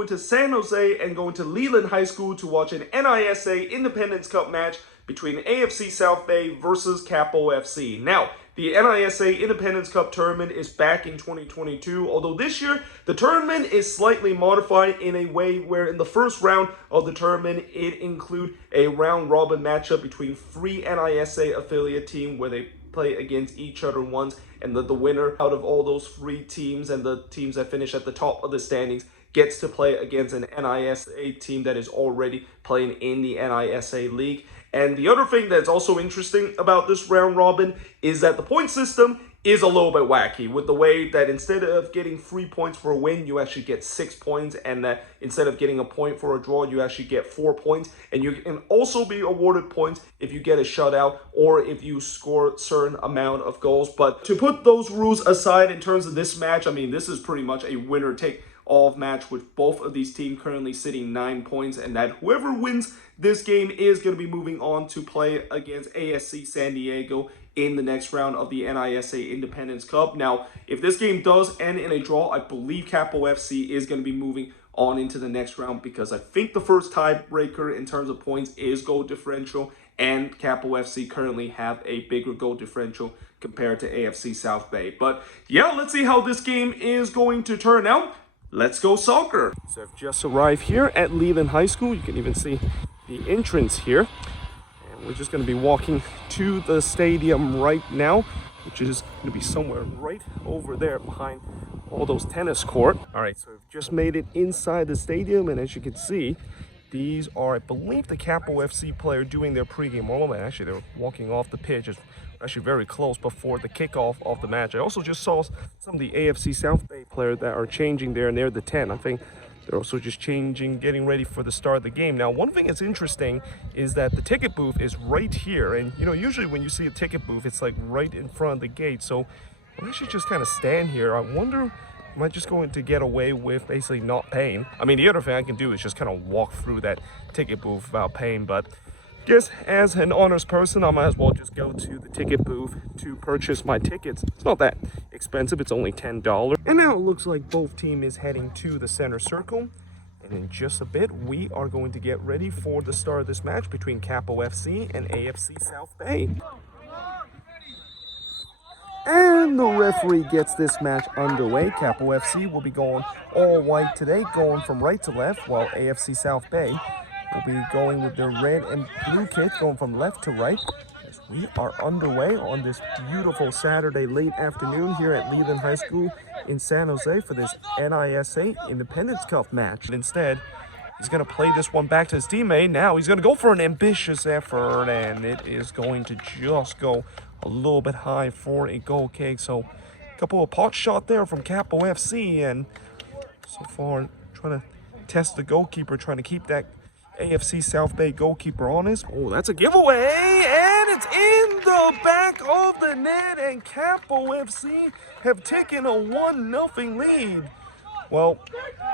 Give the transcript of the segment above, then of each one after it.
going to San Jose and going to Leland High School to watch an NISA Independence Cup match between AFC Southbay versus Capo FC. Now, the NISA Independence Cup tournament is back in 2022, although this year the tournament is slightly modified in a way where in the first round of the tournament it includes a round-robin matchup between three NISA affiliate teams where they play against each other once, and the winner out of all those three teams and the teams that finish at the top of the standings gets to play against an NISA team that is already playing in the NISA league. And the other thing that's also interesting about this round robin is that the point system is a little bit wacky, with the way that instead of getting 3 points for a win, you actually get 6 points, and that instead of getting a point for a draw, you actually get 4 points. And you can also be awarded points if you get a shutout or if you score a certain amount of goals. But to put those rules aside in terms of this match, I mean, this is pretty much a winner-take-all match with both of these teams currently sitting 9 points, and that whoever wins this game is going to be moving on to play against AFC San Diego in the next round of the NISA Independence Cup. Now, if this game does end in a draw, I believe Capo FC is going to be moving on into the next round, because I think the first tiebreaker in terms of points is goal differential, and Capo FC currently have a bigger goal differential compared to AFC Southbay. But yeah, let's see how this game is going to turn out. Let's go soccer. So I've just arrived here at Leland High School. You can even see the entrance here. And we're just going to be walking to the stadium right now, which is going to be somewhere right over there behind all those tennis court. All right, so we've just made it inside the stadium, and as you can see, these are, I believe, the Capo FC player doing their pregame warm-up. Actually, they're walking off the pitch. It's actually very close before the kickoff of the match. I also just saw some of the AFC Southbay players that are changing there near the 10. I think they're also just changing, getting ready for the start of the game. Now, one thing that's interesting is that the ticket booth is right here. And, you know, usually when you see a ticket booth, it's like right in front of the gate. So I should just kind of stand here. I wonder, am I just going to get away with basically not paying? I mean, the other thing I can do is just kind of walk through that ticket booth without paying, but I guess as an honest person, I might as well just go to the ticket booth to purchase my tickets. It's not that expensive, it's only $10. And now it looks like both teams is heading to the center circle. And in just a bit, we are going to get ready for the start of this match between Capo FC and AFC Southbay. And the referee gets this match underway. Capo FC will be going all white today, going from right to left, while AFC Southbay will be going with their red and blue kit, going from left to right. As we are underway on this beautiful Saturday late afternoon here at Leland High School in San Jose for this NISA Independence Cup match. But instead, he's going to play this one back to his teammate. Now he's going to go for an ambitious effort, and it is going to just go a little bit high for a goal kick. So a couple of pot shot there from Capo FC, and so far trying to test the goalkeeper, trying to keep that AFC Southbay goalkeeper honest. Oh, that's a giveaway, and it's in the back of the net, and Capo FC have taken a 1-0 lead. Well,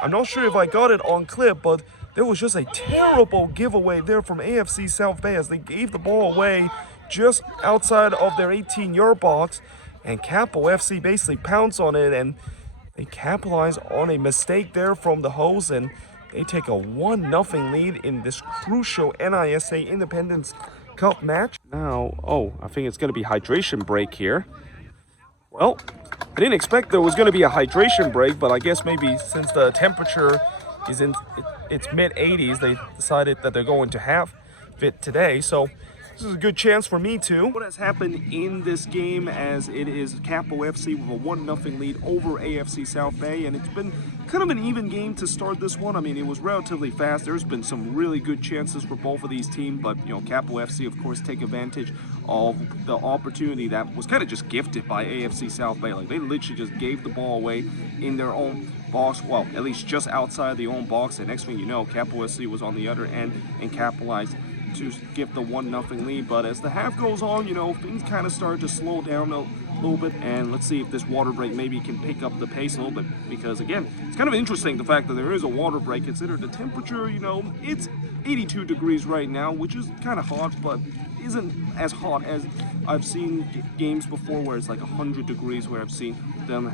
I'm not sure if I got it on clip, but there was just a terrible giveaway there from AFC Southbay as they gave the ball away just outside of their 18-yard box, and Capo FC basically pounced on it, and they capitalize on a mistake there from the host, and they take a 1-0 lead in this crucial NISA Independence Cup match. Now, I think it's going to be hydration break here. Well, I didn't expect there was going to be a hydration break, but I guess maybe since the temperature is in its mid-80s, they decided that they're going to have it today. So this is a good chance for me too. What has happened in this game, as it is Capo FC with a 1-0 lead over AFC Southbay, and it's been kind of an even game to start this one. I mean, it was relatively fast. There's been some really good chances for both of these teams, but you know, Capo FC of course take advantage of the opportunity that was kind of just gifted by AFC Southbay. Like, they literally just gave the ball away in their own box, well, at least just outside the own box, and next thing you know, Capo FC was on the other end and capitalized to give the 1-0 lead. But as the half goes on, you know, things kind of start to slow down a little bit, and let's see if this water break maybe can pick up the pace a little bit, because again, it's kind of interesting the fact that there is a water break. Consider the temperature, you know, it's 82 degrees right now, which is kind of hot, but isn't as hot as I've seen games before where it's like 100 degrees, where I've seen them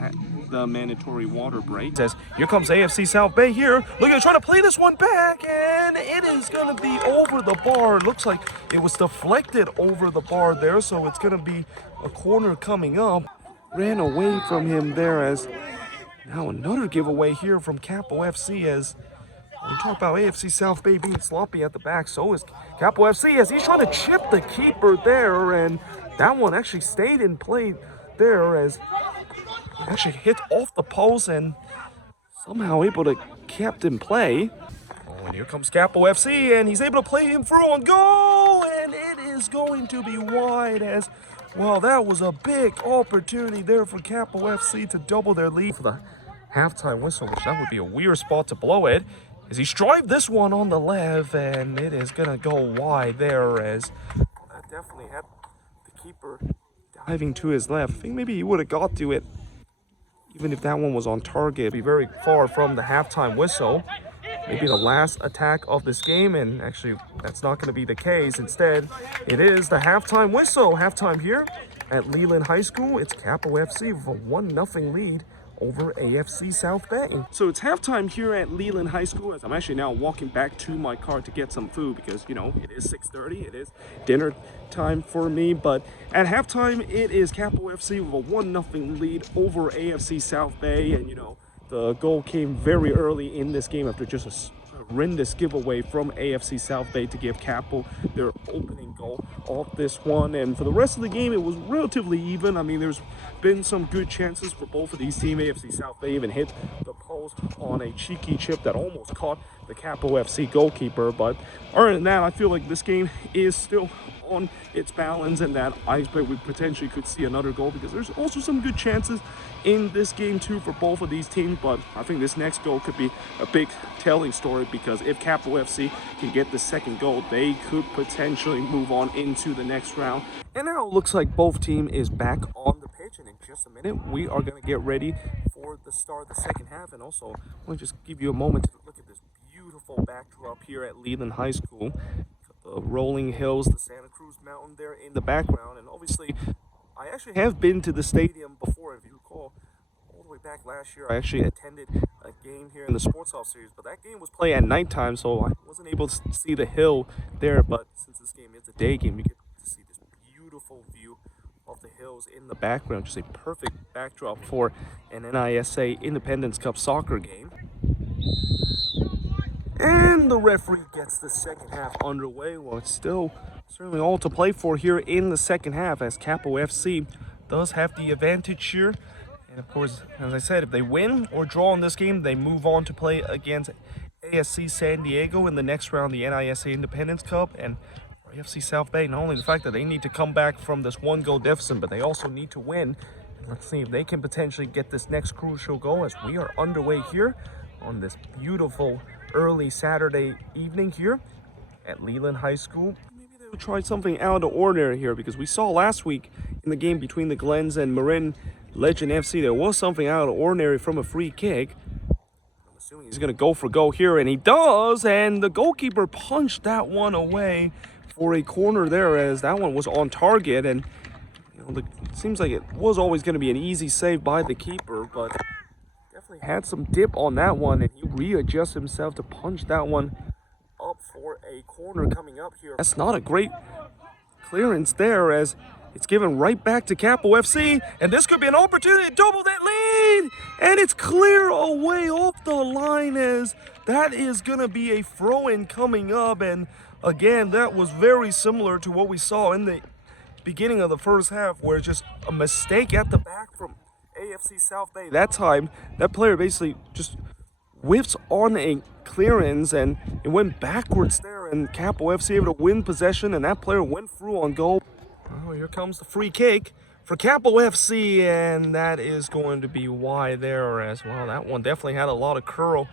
the mandatory water break. As here comes AFC Southbay here. Look at trying to play this one back, and it is going to be over the bar. It looks like it was deflected over the bar there, so it's going to be a corner coming up. Ran away from him there as now another giveaway here from Capo FC as we talk about AFC Southbay being sloppy at the back. So is Capo FC as he's trying to chip the keeper there, and that one actually stayed in play there as it actually hit off the post and somehow able to kept in play. Oh, and here comes Capo FC and he's able to play him through on goal, and it is going to be wide as well. That was a big opportunity there for Capo FC to double their lead for the halftime whistle, which that would be a weird spot to blow it. As he strived this one on the left, and it is gonna go wide there as that definitely had the keeper diving to his left. I think maybe he would have got to it even if that one was on target. It'd be very far from the halftime whistle. Maybe the last attack of this game, and actually that's not going to be the case. Instead, it is the halftime whistle. Halftime here at Leland High School. It's Capo FC with a 1-0 lead over AFC Southbay. So it's halftime here at Leland High School as I'm actually now walking back to my car to get some food because, you know, it is 6:30. It is dinner time for me. But at halftime, it is Capo FC with a 1-0 lead over AFC Southbay. And, you know, the goal came very early in this game after just a horrendous giveaway from AFC Southbay to give Capo their opening goal off this one. And for the rest of the game, it was relatively even. I mean, there's been some good chances for both of these teams. AFC Southbay even hit the post on a cheeky chip that almost caught the Capo FC goalkeeper. But other than that, I feel like this game is still on its balance and that I expect we potentially could see another goal because there's also some good chances in this game too for both of these teams. But I think this next goal could be a big telling story because if Capo FC can get the second goal, they could potentially move on into the next round. And now it looks like both teams is back on the pitch, and in just a minute we are going to get ready for the start of the second half. And also I want to just give you a moment to look at this beautiful backdrop here at Leland High School. The rolling hills, the Santa Cruz Mountain there in the background, and obviously I actually have been to the stadium before, if you recall. All the way back last year I actually attended a game here in the Sporthop series, but that game was played at nighttime, so I wasn't able to see the hill there. But since this game is a day game, you get to see this beautiful view of the hills in the background. Just a perfect backdrop for an NISA Independence Cup soccer game. And the referee gets the second half underway. Well, it's still certainly all to play for here in the second half as Capo FC does have the advantage here. And of course, as I said, if they win or draw in this game, they move on to play against AFC San Diego in the next round, the NISA Independence Cup. And for AFC Southbay, not only the fact that they need to come back from this 1-goal deficit, but they also need to win. And let's see if they can potentially get this next crucial goal as we are underway here on this beautiful early Saturday evening here at Leland High School. Maybe they'll try something out of the ordinary here because we saw last week in the game between the Glens and Marin Legend FC, there was something out of the ordinary from a free kick. I'm assuming he's going to go for goal here, and he does, and the goalkeeper punched that one away for a corner there as that one was on target. And you know, it seems like it was always going to be an easy save by the keeper, but definitely had some dip on that one, and he readjusts himself to punch that one up for a corner coming up here. That's not a great clearance there as it's given right back to Capo FC, and this could be an opportunity to double that lead, and it's clear away off the line as that is going to be a throw-in coming up. And again, that was very similar to what we saw in the beginning of the first half where just a mistake at the back from AFC Southbay. That time, that player basically just whiffs on a clearance and it went backwards there, and Capo FC able to win possession, and that player went through on goal. Oh, here comes the free kick for Capo FC, and that is going to be wide there as well. That one definitely had a lot of curl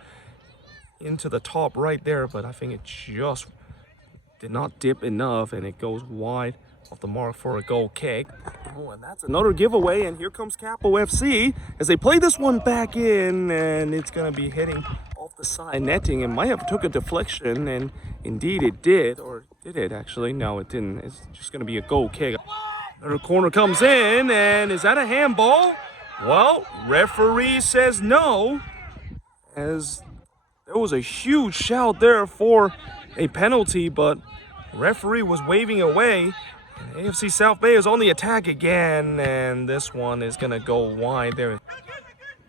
into the top right there, but I think it just did not dip enough, and it goes wide off the mark for a goal kick. Oh, and that's another giveaway, and here comes Capo FC as they play this one back in, and it's going to be hitting off the side netting. It might have took a deflection, and indeed it did. Or did it actually? No, it didn't. It's just going to be a goal kick. Another corner comes in, and is that a handball? Well, referee says no, as there was a huge shout there for a penalty, but referee was waving away. And AFC Southbay is on the attack again, and this one is gonna go wide there.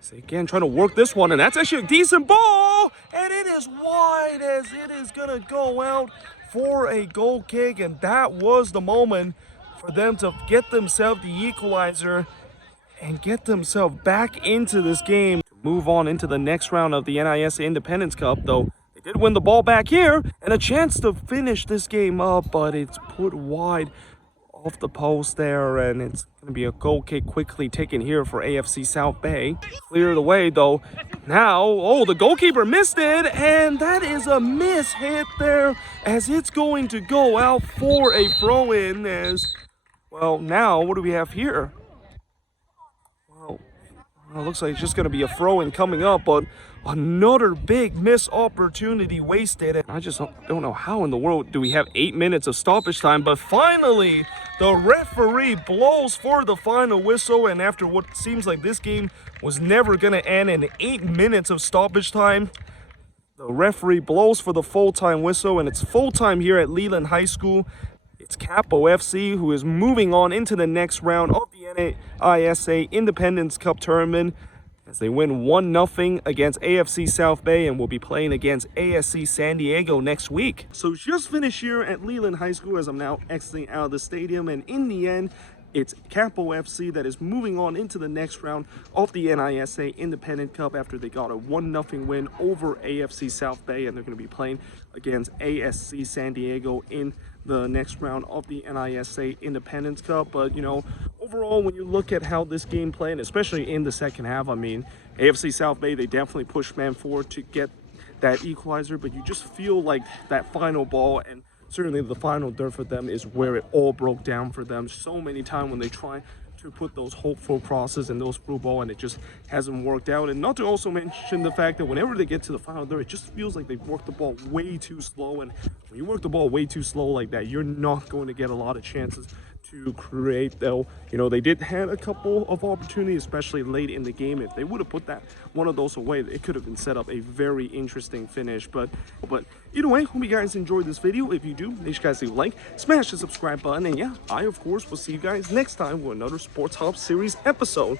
So again, trying to work this one, and that's actually a decent ball, and it is wide as it is gonna go out for a goal kick, and that was the moment for them to get themselves the equalizer and get themselves back into this game. Move on into the next round of the NISA Independence Cup, though they did win the ball back here and a chance to finish this game up, but it's put wide off the post there, and it's going to be a goal kick quickly taken here for AFC Southbay. Clear the way, though. Now, oh, the goalkeeper missed it, and that is a miss hit there, as it's going to go out for a throw-in. As well, now what do we have here? Well, it looks like it's just going to be a throw-in coming up, but another big missed opportunity wasted. And I just don't know how in the world do we have 8 minutes of stoppage time, but finally the referee blows for the final whistle, and after what seems like this game was never going to end in 8 minutes of stoppage time, the referee blows for the full-time whistle, and it's full-time here at Leland High School. It's Capo FC who is moving on into the next round of the NISA Independence Cup tournament as they win 1-0 against AFC Southbay and will be playing against AFC San Diego next week. So just finished here at Leland High School as I'm now exiting out of the stadium, and in the end, it's Capo FC that is moving on into the next round of the NISA Independent Cup after they got a 1-0 win over AFC Southbay, and they're going to be playing against AFC San Diego in the next round of the NISA Independence Cup. But, you know, overall, when you look at how this game played, especially in the second half, I mean, AFC Southbay, they definitely pushed man forward to get that equalizer, but you just feel like that final ball and certainly the final third for them is where it all broke down for them. So many times when they try to put those hopeful crosses and those through ball, and it just hasn't worked out. And not to also mention the fact that whenever they get to the final third, it just feels like they've worked the ball way too slow. And when you work the ball way too slow like that, you're not going to get a lot of chances to create, though. You know, they did have a couple of opportunities, especially late in the game. If they would have put that one of those away, it could have been set up a very interesting finish. But either way, hope you guys enjoyed this video. If you do, make sure you guys leave a like, smash the subscribe button, and yeah, I of course will see you guys next time with another Sporthop series episode.